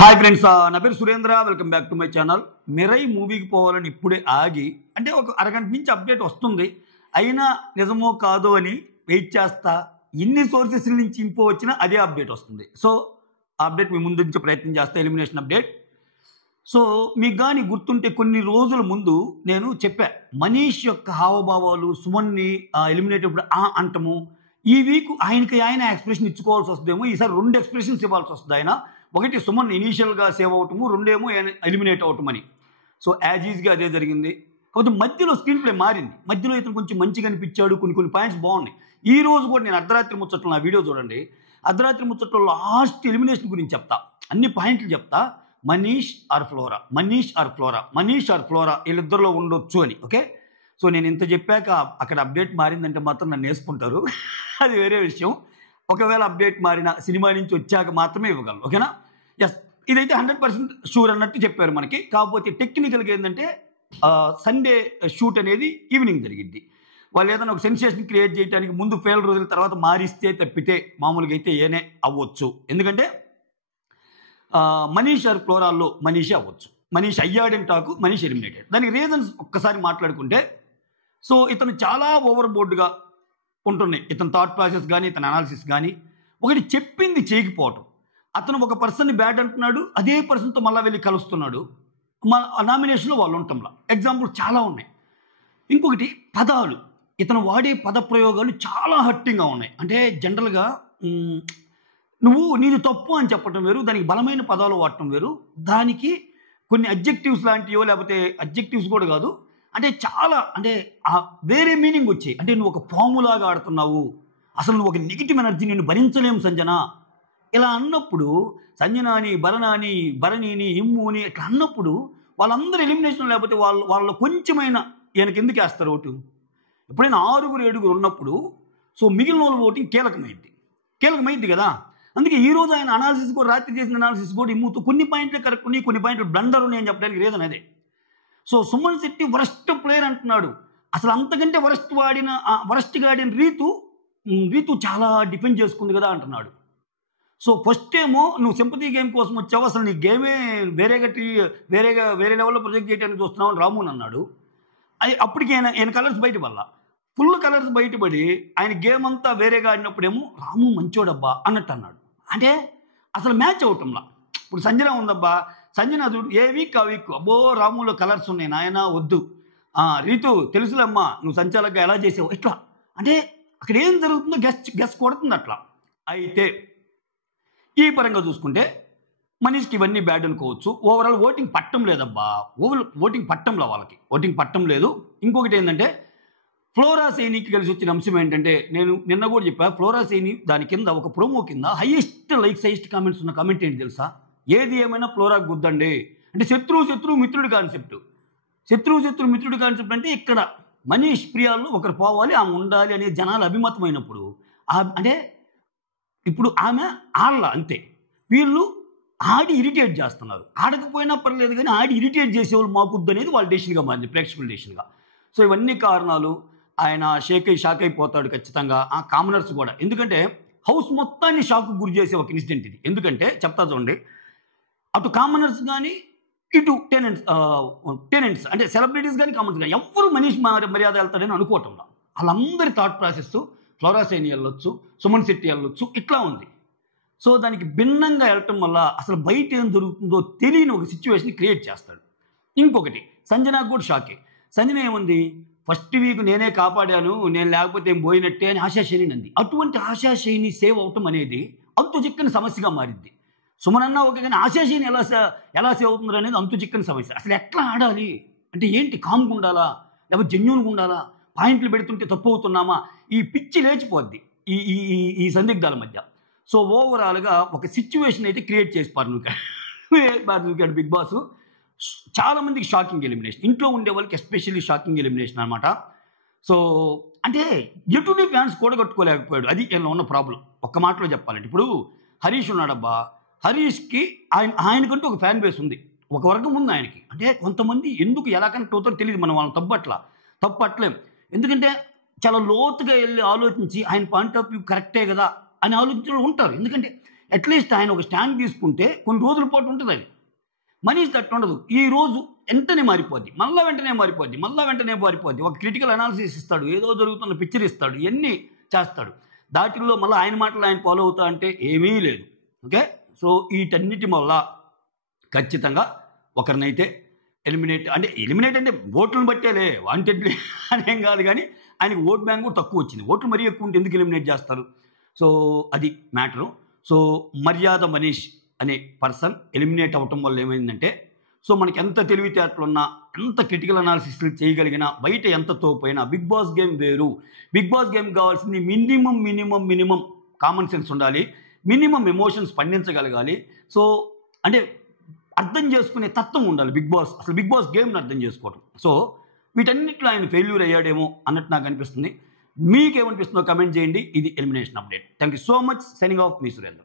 Hi friends, నా పేరు Surendra. Welcome back to my channel. Mirai మూవీకి పోవాలని ఇప్పుడే ఆగి అంటే ఒక అరగంట నుంచి అప్డేట్ వస్తుంది. అయినా నిజమో కాదో అని వెయిట్ చేస్తా. ఎన్ని సోర్సెస్ నుంచి ఇన్ఫో వచ్చినా అదే అప్డేట్ వస్తుంది. సో ఆ అప్డేట్ మీ ముందు ఉంచే ప్రయత్నం చేస్తా. Elimination update. సో మీకు కానీ గుర్తుంటే కొన్ని రోజుల ముందు నేను చెప్పా, మనీష్ యొక్క హావభావాలు సుమన్ని ఎలిమినేట్ ఇప్పుడు అంటము. ఈ వీక్ ఆయన ఎక్స్ప్రెషన్ ఇచ్చుకోవాల్సి వస్తుందేమో. ఈసారి 2 ఎక్స్ప్రెషన్స్ ఇవ్వాల్సి వస్తుంది. ఆయన ఒకటి సుమన్ ఇనీషియల్గా సేవ్ అవటము, 2 ఏమో ఎలిమినేట్ అవటమని. సో యాజ్ ఈజ్గా అదే జరిగింది. కాకపోతే మధ్యలో స్క్రీన్ ప్లే మారింది. మధ్యలో ఇతను కొంచెం మంచిగా అనిపించాడు. కొన్ని పాయింట్స్ బాగున్నాయి. ఈ రోజు కూడా నేను అర్ధరాత్రి ముచ్చట్లు నా వీడియో చూడండి. అర్ధరాత్రి ముచ్చట్లో లాస్ట్ ఎలిమినేషన్ గురించి చెప్తా. అన్ని పాయింట్లు చెప్తా. మనీష్ ఆర్ ఫ్లోరా వీళ్ళిద్దరిలో ఉండొచ్చు అని. ఓకే. సో నేను ఇంత చెప్పాక అక్కడ అప్డేట్ మారిందంటే మాత్రం నన్ను వేసుకుంటారు. అది వేరే విషయం. ఒకవేళ అప్డేట్ మారిన సినిమా నుంచి వచ్చాక మాత్రమే ఇవ్వగలను. ఓకేనా? ఎస్, ఇదైతే 100% షూర్ అన్నట్టు చెప్పారు మనకి. కాకపోతే టెక్నికల్గా ఏంటంటే సండే షూట్ అనేది ఈవినింగ్ జరిగింది. వాళ్ళు ఏదైనా ఒక సెన్సేషన్ క్రియేట్ చేయడానికి ముందు ఫెయిల్ రోజుల తర్వాత మారిస్తే తప్పితే మామూలుగా అయితే ఏనే అవ్వచ్చు. ఎందుకంటే మనీష్ ఆర్ ఫ్లోరాల్లో మనీషే అవ్వచ్చు. మనీష్ అయ్యాడని టాకు, మనీష్ ఎలిమినేటెడ్. దానికి రీజన్స్ ఒక్కసారి మాట్లాడుకుంటే, సో ఇతను చాలా ఓవర్ బోర్డుగా ఉంటున్నాయి. ఇతని థాట్ ప్రాసెస్ కానీ ఇతని అనాలిసిస్ కానీ. ఒకటి చెప్పింది చేయకపోవటం. అతను ఒక పర్సన్ని బ్యాడ్ అంటున్నాడు, అదే పర్సన్తో మళ్ళీ వెళ్ళి కలుస్తున్నాడు. నామినేషన్లో వాళ్ళు ఉండటంలా ఎగ్జాంపుల్ చాలా ఉన్నాయి. ఇంకొకటి పదాలు, ఇతను వాడే పద ప్రయోగాలు చాలా హర్టింగ్గా ఉన్నాయి. అంటే జనరల్గా నువ్వు నీది తప్పు అని చెప్పటం వేరు, దానికి బలమైన పదాలు వాడటం వేరు. దానికి కొన్ని అడ్జెక్టివ్స్ లాంటివో, లేకపోతే అడ్జెక్టివ్స్ కూడా కాదు, అంటే చాలా అంటే వేరే మీనింగ్ వచ్చాయి. అంటే నువ్వు ఒక పాములాగా ఆడుతున్నావు, అసలు నువ్వు ఒక నెగిటివ్ ఎనర్జీ నిన్ను భరించలేము సంజన, ఇలా అన్నప్పుడు సంజనాని భరణిని ఇమ్ముని ఇట్లా అన్నప్పుడు వాళ్ళందరూ ఎలిమినేషన్, లేకపోతే వాళ్ళ కొంచెమైనా ఈయనకి ఎందుకు వేస్తారు ఓటు? ఎప్పుడైనా 6-7 ఉన్నప్పుడు సో మిగిలిన వాళ్ళ ఓటింగ్ కీలకమైంది కదా. అందుకే ఈరోజు ఆయన అనాలిసిస్ కూడా, రాత్రి చేసిన అనాలిసిస్ కూడా ఇమ్ముతూ కొన్ని పాయింట్లు కరెక్ట్ ఉన్నాయి, కొన్ని పాయింట్లు బ్లండర్ ఉన్నాయి అని చెప్పడానికి రీజన్ అదే. So Suman Shetty worst player అంటున్నాడు. అసలు అంతకంటే వరస్ట్గా ఆడిన రీతు చాలా డిఫెండ్ చేసుకుంది కదా అంటున్నాడు. సో ఫస్ట్ ఏమో నువ్వు సింపతి గేమ్ కోసం వచ్చావు, అసలు నీ గేమే వేరే లెవెల్లో ప్రొజెక్ట్ చేయడానికి చూస్తున్నావు అని రాముని అన్నాడు. అప్పటికి ఆయన కలర్స్ బయటపడాల, ఫుల్ కలర్స్ బయటపడి ఆయన గేమ్ అంతా వేరేగా ఆడినప్పుడేమో రాము మంచోడబ్బా అన్నట్టు అన్నాడు. అంటే అసలు మ్యాచ్ అవటంలా. ఇప్పుడు సంజన ఉందబ్బా, సంజన చూడు ఏ వీక్ ఆ వీక్ అబ్బో రాములో కలర్స్ ఉన్నాయి నాయన వద్దు, రీతు తెలుసులేమ్మా నువ్వు సంచాలకుగా ఎలా చేసావు ఇట్లా. అంటే అక్కడ ఏం జరుగుతుందో గెస్ కొడుతుంది అట్లా. అయితే ఈ పరంగా చూసుకుంటే మనీష్కి ఇవన్నీ బ్యాడ్ అనుకోవచ్చు. ఓవరాల్ ఓటింగ్ పట్టం లేదబ్బా, ఓటింగ్ పట్టంలో వాళ్ళకి ఓటింగ్ పట్టం లేదు. ఇంకొకటి ఏంటంటే ఫ్లోరా సైనికి కలిసి వచ్చిన అంశం ఏంటంటే, నేను నిన్న కూడా చెప్పా, ఫ్లోరా సైని దాని కింద ఒక ప్రోమో కింద హైయెస్ట్ కామెంట్స్ ఉన్న కామెంట్ ఏంటి తెలుసా? ఏది ఏమైనా ఫ్లోరాకు గుద్దండి అంటే శత్రువు మిత్రుడు కాన్సెప్ట్. మిత్రుడు కాన్సెప్ట్ అంటే ఇక్కడ మనీష్ ప్రియాల్లో ఒకరు పోవాలి, ఆమె ఉండాలి అనే జనాలు అభిమతమైనప్పుడు అంటే ఇప్పుడు ఆమె అంతే. వీళ్ళు ఆడి ఇరిటేట్ చేస్తున్నారు. ఆడకపోయినా పర్లేదు కానీ ఆడి ఇరిటేట్ చేసేవాళ్ళు మాకుద్దు అనేది వాళ్ళ డెసిషన్గా మారింది, ప్రేక్షకుల డెసిషన్గా. సో ఇవన్నీ కారణాలు. ఆయన షాక్ అయిపోతాడు ఖచ్చితంగా, కామనర్స్ కూడా. ఎందుకంటే హౌస్ మొత్తాన్ని షాక్కు గురి చేసే ఒక ఇన్సిడెంట్ ఇది. ఎందుకంటే చెప్తా చూడండి, అటు కామనర్స్ కానీ ఇటు టెనెంట్స్ అంటే సెలబ్రిటీస్ కానీ కామనర్స్ కానీ ఎవ్వరు మనీష్ మర్యాద వెళ్తాడని అనుకోవటంలో వాళ్ళందరి థాట్ ప్రాసెస్ ఫ్లోరా సైని వెళ్ళొచ్చు, సుమన్ శెట్టి వెళ్ళొచ్చు, ఇట్లా ఉంది. సో దానికి భిన్నంగా వెళ్ళటం వల్ల అసలు బయట ఏం జరుగుతుందో తెలియని ఒక సిచ్యువేషన్ క్రియేట్ చేస్తాడు. ఇంకొకటి సంజనాకు కూడా షాకే. సంజన ఏముంది, ఫస్ట్ వీక్ నేనే కాపాడాను, నేను లేకపోతే ఏం పోయినట్టే అని ఆశాశైని అంది. అటువంటి ఆశాశైని సేవ్ అవటం అనేది అంతు చిక్కని సమస్యగా మారింది. సుమనన్నా ఓకే, కానీ ఆశాశైని ఎలా సేవ్ అవుతుంది అనేది అంతు చిక్కని సమస్య. అసలు ఎట్లా ఆడాలి అంటే ఏంటి, కామ్గా ఉండాలా లేకపోతే జెన్యూన్గా ఉండాలా, పాయింట్లు పెడుతుంటే తప్పు అవుతున్నామా, ఈ పిచ్చి లేచిపోద్ది ఈ సందిగ్ధాల మధ్య. సో ఓవరాల్గా ఒక సిచ్యువేషన్ అయితే క్రియేట్ చేసి పారు బిగ్ బాస్. చాలామందికి షాకింగ్ ఎలిమినేషన్, ఇంట్లో ఉండే వాళ్ళకి ఎస్పెషల్లీ షాకింగ్ ఎలిమినేషన్ అనమాట. సో అంటే ఎటువంటి ఫ్యాన్స్ కూడగట్టుకోలేకపోయాడు, అది ఇలా ఉన్న ప్రాబ్లం. ఒక్క మాటలో చెప్పాలంటే ఇప్పుడు హరీష్ ఉన్నాడబ్బా, హరీష్కి ఆయనకంటూ ఒక ఫ్యాన్ బేస్ ఉంది, ఒక వర్గం ఉంది ఆయనకి. అంటే కొంతమంది ఎందుకు ఎలా కనెక్ట్ అవుతారో తెలియదు, మనం వాళ్ళని తప్పట్లేం. ఎందుకంటే చాలా లోతుగా వెళ్ళి ఆలోచించి ఆయన పాయింట్ ఆఫ్ వ్యూ కరెక్టే కదా అని ఆలోచించడం ఉంటారు. ఎందుకంటే అట్లీస్ట్ ఆయన ఒక స్టాండ్ తీసుకుంటే కొన్ని రోజుల పాటు ఉంటుంది అది. మనీష్ అట్లా ఉండదు. ఈ రోజు వెంటనే మారిపోద్ది, మళ్ళీ వెంటనే మారిపోద్ది. ఒక క్రిటికల్ అనాలిసిస్ ఇస్తాడు, ఏదో జరుగుతున్న పిక్చర్ ఇస్తాడు, ఇవన్నీ చేస్తాడు. దాటిల్లో మళ్ళీ ఆయన మాటలు ఆయన ఫాలో అవుతా అంటే ఏమీ లేదు. ఓకే, సో వీటన్నిటి వల్ల ఖచ్చితంగా ఒకరినైతే ఎలిమినేట్ అంటే ఓట్లను బట్టేలే వాంటెడ్లీ అనేం కాదు, కానీ ఆయనకి ఓట్ బ్యాంక్ కూడా తక్కువ వచ్చింది. ఓట్లు మరీ ఎక్కువ ఉంటే ఎందుకు ఎలిమినేట్ చేస్తారు? సో అది మ్యాటరు. సో మర్యాద మనీష్ అనే పర్సన్ ఎలిమినేట్ అవ్వటం వల్ల ఏమైందంటే, సో మనకి ఎంత తెలివితేటలున్నా, ఎంత క్రిటికల్ అనాలిసిస్ చేయగలిగినా, బయట ఎంత తోపోయినా బిగ్ బాస్ గేమ్ వేరు. బిగ్ బాస్ గేమ్ కావాల్సింది మినిమం కామన్ సెన్స్ ఉండాలి, మినిమం ఎమోషన్స్ పండించగలగాలి. సో అంటే అర్థం చేసుకునే తత్వం ఉండాలి అసలు బిగ్ బాస్ గేమ్ని అర్థం చేసుకోవటం. సో వీటన్నిటిలో ఆయన ఫెయిల్యూర్ అయ్యాడేమో అన్నట్టు నాకు అనిపిస్తుంది. మీకేమనిపిస్తుందో కమెంట్ చేయండి. ఇది elimination update. Thank you so much. Signing off, me Surendra.